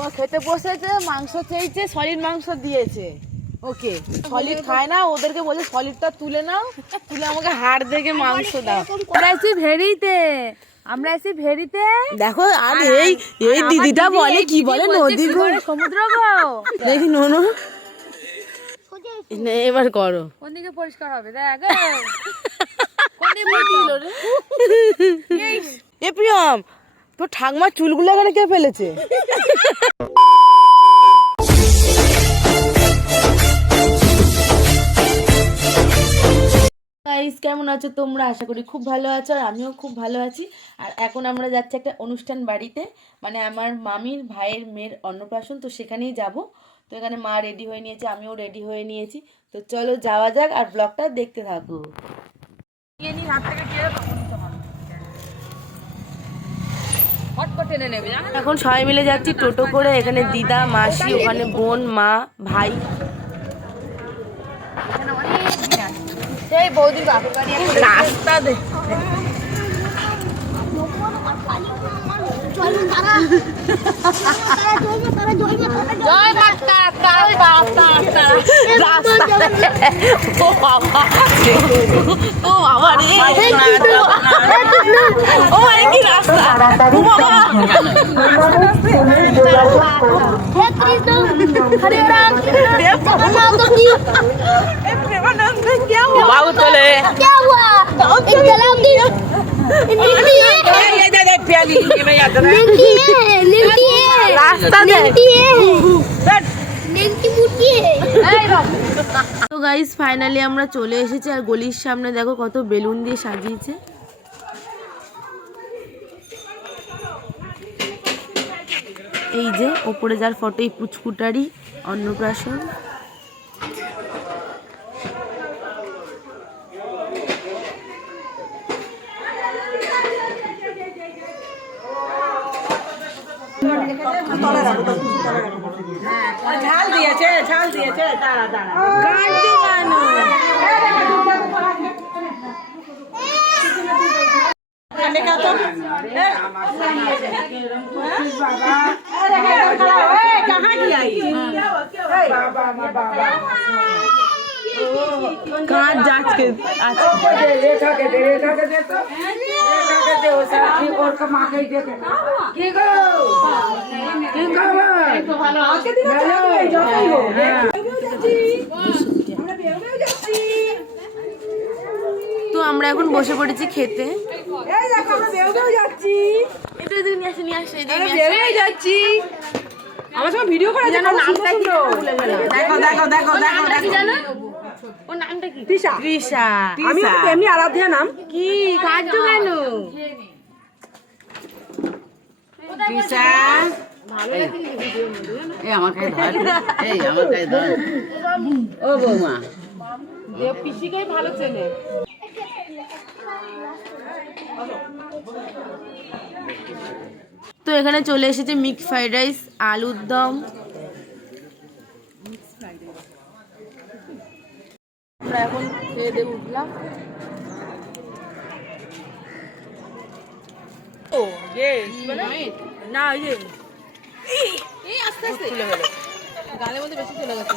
ও খেতে বসেছে মাংস চেয়েছে সলিড মাংস দিয়েছে। ওকে সলিড খায় না ওদেরকে বলছে সলিডটা তুলে নাও তুলে আমাকে হাড় দেখে মাংস দাও। আমরা আছি ভেড়িতে আমরা আছি ভেড়িতে। দেখো আর এই এই দিদিটা বলে কি বলে নদী সমুদ্র গো? দেখি নোনো। নে, এবার করো। কোন দিকে পরিষ্কার হবে? দেখ কোন দিকে এ প্রিয়ম তোর ঠাকমার চুলগুলো এখানে কে ফেলেছে? গাইস কেমন আছো তোমরা? আশা করি খুব ভালো আছো আর আমিও খুব ভালো আছি। আর এখন আমরা যাচ্ছি একটা অনুষ্ঠান বাড়িতে। মানে আমার মামির ভাইয়ের মেয়ের অন্নপ্রাশন তো সেখানেই যাব। তো এখানে মা রেডি হয়ে নিয়েছে আমিও রেডি হয়ে নিয়েছি। তো চলো যাওয়া যাক আর ব্লগটা দেখতে থাকো। এখন সবাই মিলে যাচ্ছি টোটো করে এখানে দিদা মাসি ওখানে বোন মা ভাই। রাস্তা দে জয় মা তারা তারা তারা তারা রাস্তা দে। ও বাবা ও বাবা রে ও ভাই কি রাস্তা ও বাবা বাবু চলে রাস্তা দে তো গাইস ফাইনালি আমরা চলে এসেছি আর গলির সামনে দেখো কত বেলুন দিয়ে সাজিয়েছে। এই যে, ওপরে যার ফটো এই পুচকুটারি অন্নপ্রাশন। কাঁচ যাচ্ছে আচ্ছা তো আমরা এখন বসে পড়েছি খেতে এটা এদিকে নিয়ে আসে নিয়ে আসে এদিকে নিয়ে আসে। যাচ্ছি আমার সঙ্গে ভিডিও করে যেন নামটা কি দেখো দেখো দেখো দেখো দেখো জানো? ওর নামটা কি? তৃষা। আমি এমনি আরাধ্যা নাম। কি? কাজ কেন? তৃষা। এই আমার কাছে ধর। এই আমার কাছে ধর। ও বৌমা পিসিকেই ভালো চেনে। তো এখানে চলে এসেছে মিক্স ফ্রাইড রাইস আলুর দম। আমরা এখন খেয়ে দিয়ে উঠলাম। না ওই যে এই আস্তে আস্তে। গালের মধ্যে বেশি চলে গেছে।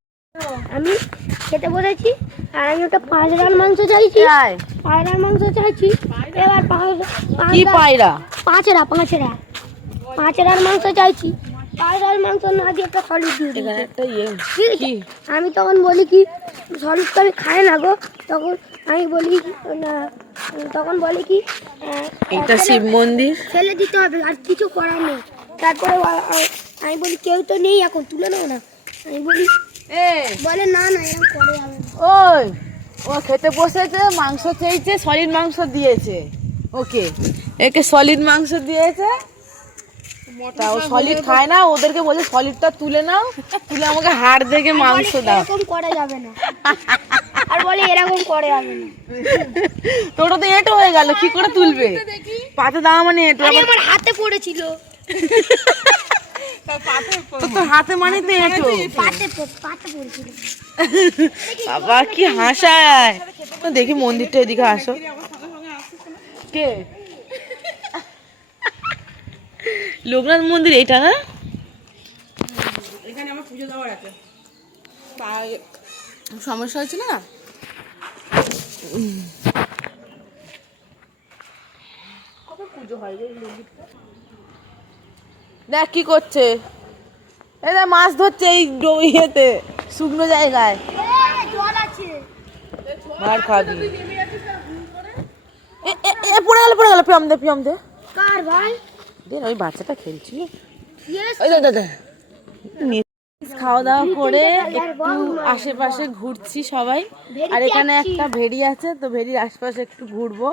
আমি খেতে বসেছি আর আমি ওটা পাঁচড়ার মাংস চাইছি। পায়রার মাংস চাইছি। এবার কি পায়রা? পাঁচড়া পাঁচড়া পাঁচড়ার মাংস চাইছি। পায়রার মাংস না দিয়ে একটা সলিড দিয়ে একটা ইয়ে। ঠিক আছে? আমি তখন বলি কি সলিড তো আমি খাই না গো। তখন আমি বলি না তখন বলি কি এটা শিব মন্দির। ফেলে দিতে হবে আর কিছু করার নেই। তারপরে আমি বলি কেউ তো নেই এখন তুলে নাও না। আমি বলি বলে না না এরকম করে যাবে না। ওই ও খেতে বসেছে মাংস চেয়েছে সলিড মাংস দিয়েছে। ওকে একে সলিড মাংস দিয়েছে। তা ও সলিড খায় না ওদেরকে বলে সলিডটা তুলে নাও তুলে আমাকে হাড় দেখে মাংস দাও। এরকম করা যাবে না। আর বলে এরকম করা যাবে না। তো ওটা তো এঁটো হয়ে গেল কি করে তুলবে? পাতে দেওয়া মানে এঁটো আমার হাতে পড়েছিল। তো হাতে মানে তো এঁটো পাতে প- পাতে পড়েছিল বাবা কি হাসায়। দেখি মন্দিরটা এদিকে আসো। কে? লোকনাথ মন্দির এটা না? এখানে আমার পুজো দেওয়ার আছে। পায়ে সমস্যা হয়েছিল না? দেখ কি করছে। এই দেখ মাছ ধরছে এই ইয়েতে শুকনো জায়গায়। জল মার খাবি। এ, এ, এ, পড়ে গেল পড়ে গেল পিয়ম দে পিয়ম দে। কার ভাই? দে ওই বাচ্চাটা খেলছি। ওই দে, দে, দে। নিয়ে- খাওয়া দাওয়া করে একটু আশেপাশে ঘুরছি সবাই। আর এখানে একটা ভেড়ি আছে তো ভেড়ির আশপাশে একটু ঘুরবো।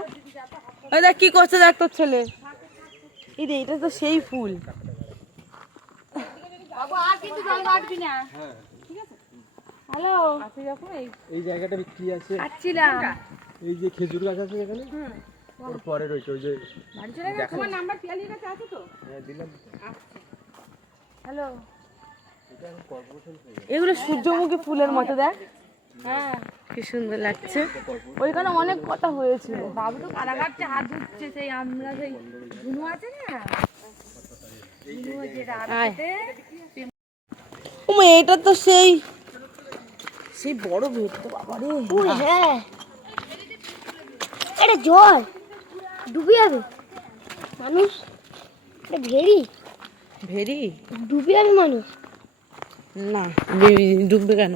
ওই দেখ কি করছে দেখ তোর ছেলে। এই রে এটা তো সেই ফুল। এই জায়গাটা বিক্রি আছে। এই যে খেজুর গাছ আছে এখানে? ওর পরে রয়েছে ওই যে তোমার নাম্বার পিয়ালির কাছে আছে তো? হ্যাঁ দিলাম। এগুলো সূর্যমুখী ফুলের মতো দেখ। হ্যাঁ। কি সুন্দর লাগছে। ওইখানে অনেক কথা হয়েছিল বাবু তো কারাগারতে হাত ধুচ্ছে সেই আমরা সেই ধুনু আছে না? ধুনু যেটা ওমা এটা তো সেই সেই বড় ভেট তো বাবা রে ওই হ্যাঁ। এটা জল। ডুবে যাবে মানুষ। এটা ভেরি ভেরি ডুবে যাবে মানুষ। না ডুববে কেন?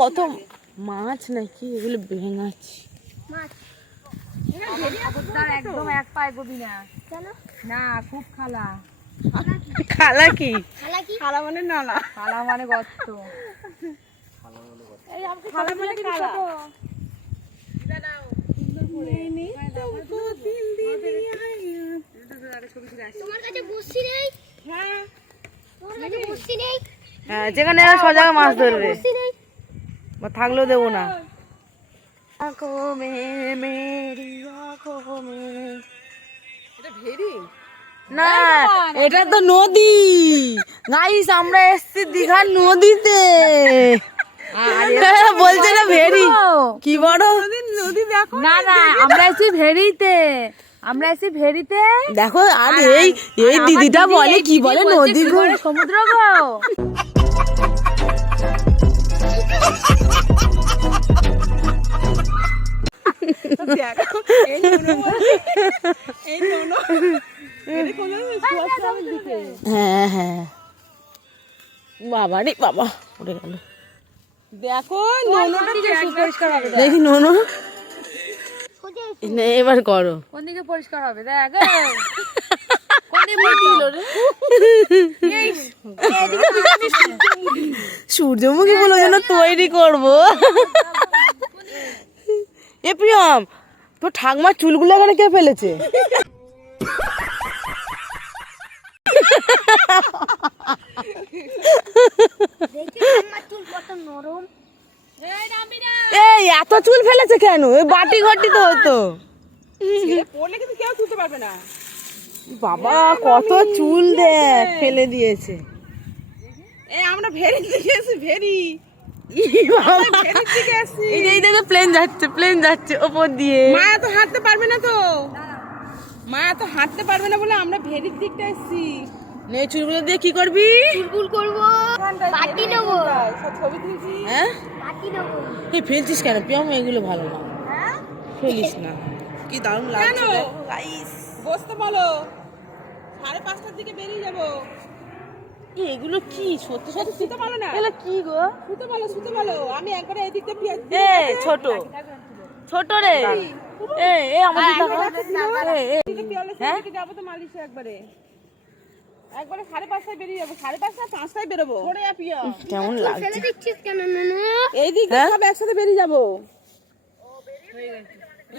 কত মাছ নাকি? এগুলো ভেঙাচ্ছি। মাছ। খবরদার একদম এক পায়ে গবি না। না খুব খালা। খালা কি? খালা কি? খালা মানে নালা। খালা মানে গর্ত। খালা মানে খালা। হ্যাঁ। তোমার কাছে বসছি নেই? হ্যাঁ যেখানে সব মাছ ধরবে। থাকলেও দেবো না। আঁখোं में मेरी आँखों में না এটা তো নদী গাইস আমরা এসছি দীঘার নদীতে বলছে না ভেরি কি বড় না না আমরা এসেছি ভেরিতে আমরা এসেছি ভেরিতে দেখো আর এই এই দিদিটা বলে কি বলে নদী গো সমুদ্র গো হ্যাঁ হ্যাঁ বাবা রে বাবা উঠে গেল। দেখো পরিষ্কার হবে? দেখি নোনো এবার করো। কোন দিকে পরিষ্কার হবে? দেখ সূর্যমুখী বলে যেন তৈরি করব। এ প্রিয়ম তোর ঠাকমার চুলগুলো এখানে কে ফেলেছে? দেখি আমার চুল কত নরম। এই এত চুল ফেলেছে কেন? ওই বাটি ঘটি তো হতো। পড়লে কিন্তু কেউ তুলতে পারবে না। বাবা কত চুল দেখ ফেলে দিয়েছে। এই আমরা ভেরি এসেছি ভেরি প্লেন যাচ্ছে প্লেন যাচ্ছে ওপর দিয়ে। মায়া তো হাঁটতে পারবে না তো। মায়া তো হাঁটতে পারবে না বলে আমরা ভেরির দিকটা এসেছি। নে চুলগুলো দিয়ে কি করবি? চুলবুল করব। বাটি নেব। সব ছবি তুলছি। হ্যাঁ? বাটি নেব। এই ফেলছিস কেন? পিয়ম এগুলো ভালো না। ফেলিস না। কি দারুণ লাগছে? দেখো। বসতে বলো। সাড়ে পাঁচটার দিকে বেরিয়ে যাব। এগুলো কি? সত্যি সত্যি। শুতে পারো না? এগুলো কি গো? শুতে বলো শুতে বলো আমি একবারে এই দিকটা পেঁয়াজ এ ছোট। ছোট রে। এ এ আমাদের দেখো এ, এ, হ্যাঁ? যাব তো মালিশে একবারে। একবারে সাড়ে পাঁচটায় বেরিয়ে যাব। সাড়ে পাঁচটা পাঁচটায় বেরোবো। কেমন লাগছে। ফেলে দিচ্ছিস কেন নুনু? এই দিকে হ্যাঁ? সব একসাথে বেরিয়ে যাব।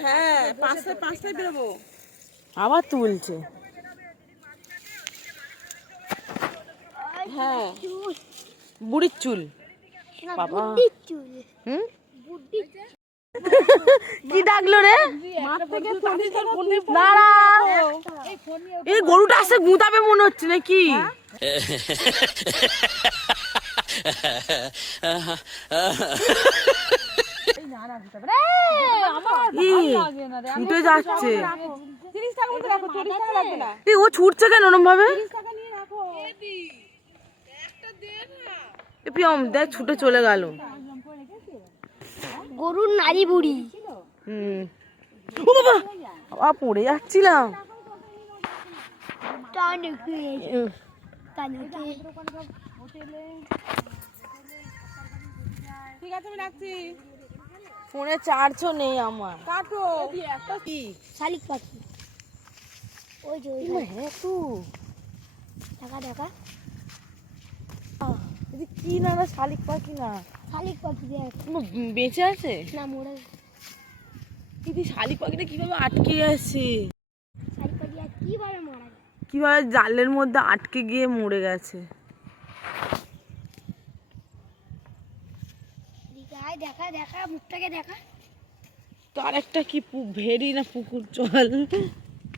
হ্যাঁ পাঁচটায় পাঁচটায় বেরোবো। আবার তুলছে। হ্যাঁ। বুড়ির চুল। বাবা। হুম? কি ডাকলো রে? দাঁড়া। এই গরুটা আসে গুঁতাবে মনে হচ্ছে নাকি? ছুটে যাচ্ছে। ও ছুটছে কেন ওরম ভাবে এ পিয়ম দেখ ছুটে চলে গেল। গরুর নারী বুড়ি। হুম। ও বাবা আ পড়ে যাচ্ছিলাম। টানুকে উম, টানুকে ফোনে চার্জও নেই আমার। কাটো। কি শালিক পাখি। ওই যে ওই হ্যাঁ তো। দেখা দেখা কি না না শালিক পাখি না? শালিক পাখি দেখ কোনো বেঁচে আছে? না মরে দিদি শালিক পাখিটা কীভাবে আটকে আছে? শালিক পাখি কীভাবে মারা কীভাবে জালের মধ্যে আটকে গিয়ে মরে গেছে? দেখা দেখা মুখটাকে দেখা। তার একটা কি ভেরি না পুকুর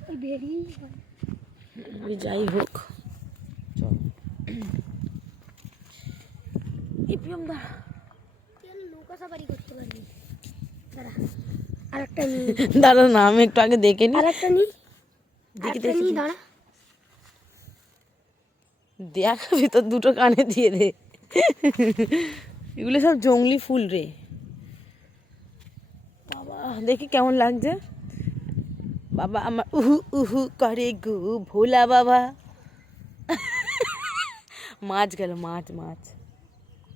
ওই ভেরি যাই হোক। চল এই পিয়ম দা নৌকা সাফারি করতে পারবি? দাঁড়া আর একটা নি। দাঁড়া না আমি একটু আগে দেখে নি। আর একটা নি। দেখি দেখি নি দাঁড়া। দেখাবি তো দুটো কানে দিয়ে দে। এগুলো সব জঙ্গলি ফুল রে। বাবা দেখি কেমন লাগছে। বাবা আমার উহু উহু করে গু ভোলা বাবা। মাছ গেল মাছ মাছ।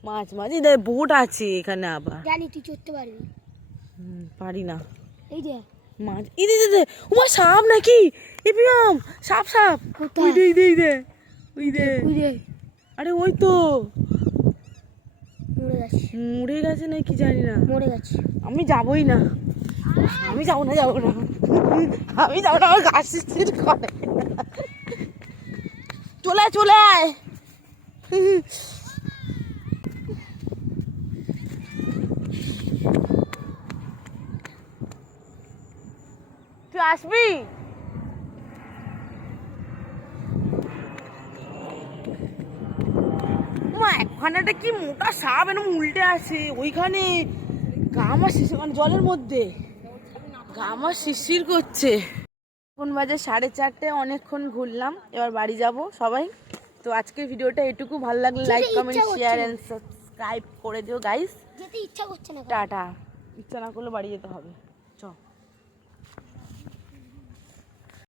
মাছ মাছ। এই বোট আছে এখানে আবার। জানি তুই চড়তে পারবি। পারি না। এই যে। মাছ। এই দে দে দে। ওমা সাপ নাকি? এ সাপ সাপ। ওই দে দে দে। ওই দে। ওই যে। আরে ওই তো। মরে গেছে মরে গেছে না কি জানি না। মরে গেছে আমি যাবই না। আমি যাব না যাব না। আমি যাব না আমার গাছ স্থির করে চলে চলে আয়। আসবি? মা একখানাটা কি মোটা সাপ এরকম উল্টে আছে ওইখানে গা আমার শিশির মানে জলের মধ্যে। গা আমার শিশির করছে। এখন বাজে সাড়ে চারটে অনেকক্ষণ ঘুরলাম এবার বাড়ি যাব সবাই। তো আজকের ভিডিওটা এটুকু ভালো লাগলে like comment share and subscribe করে দিও গাইস যেতে ইচ্ছা করছে না। টাটা। ইচ্ছা না করলে বাড়ি যেতে হবে।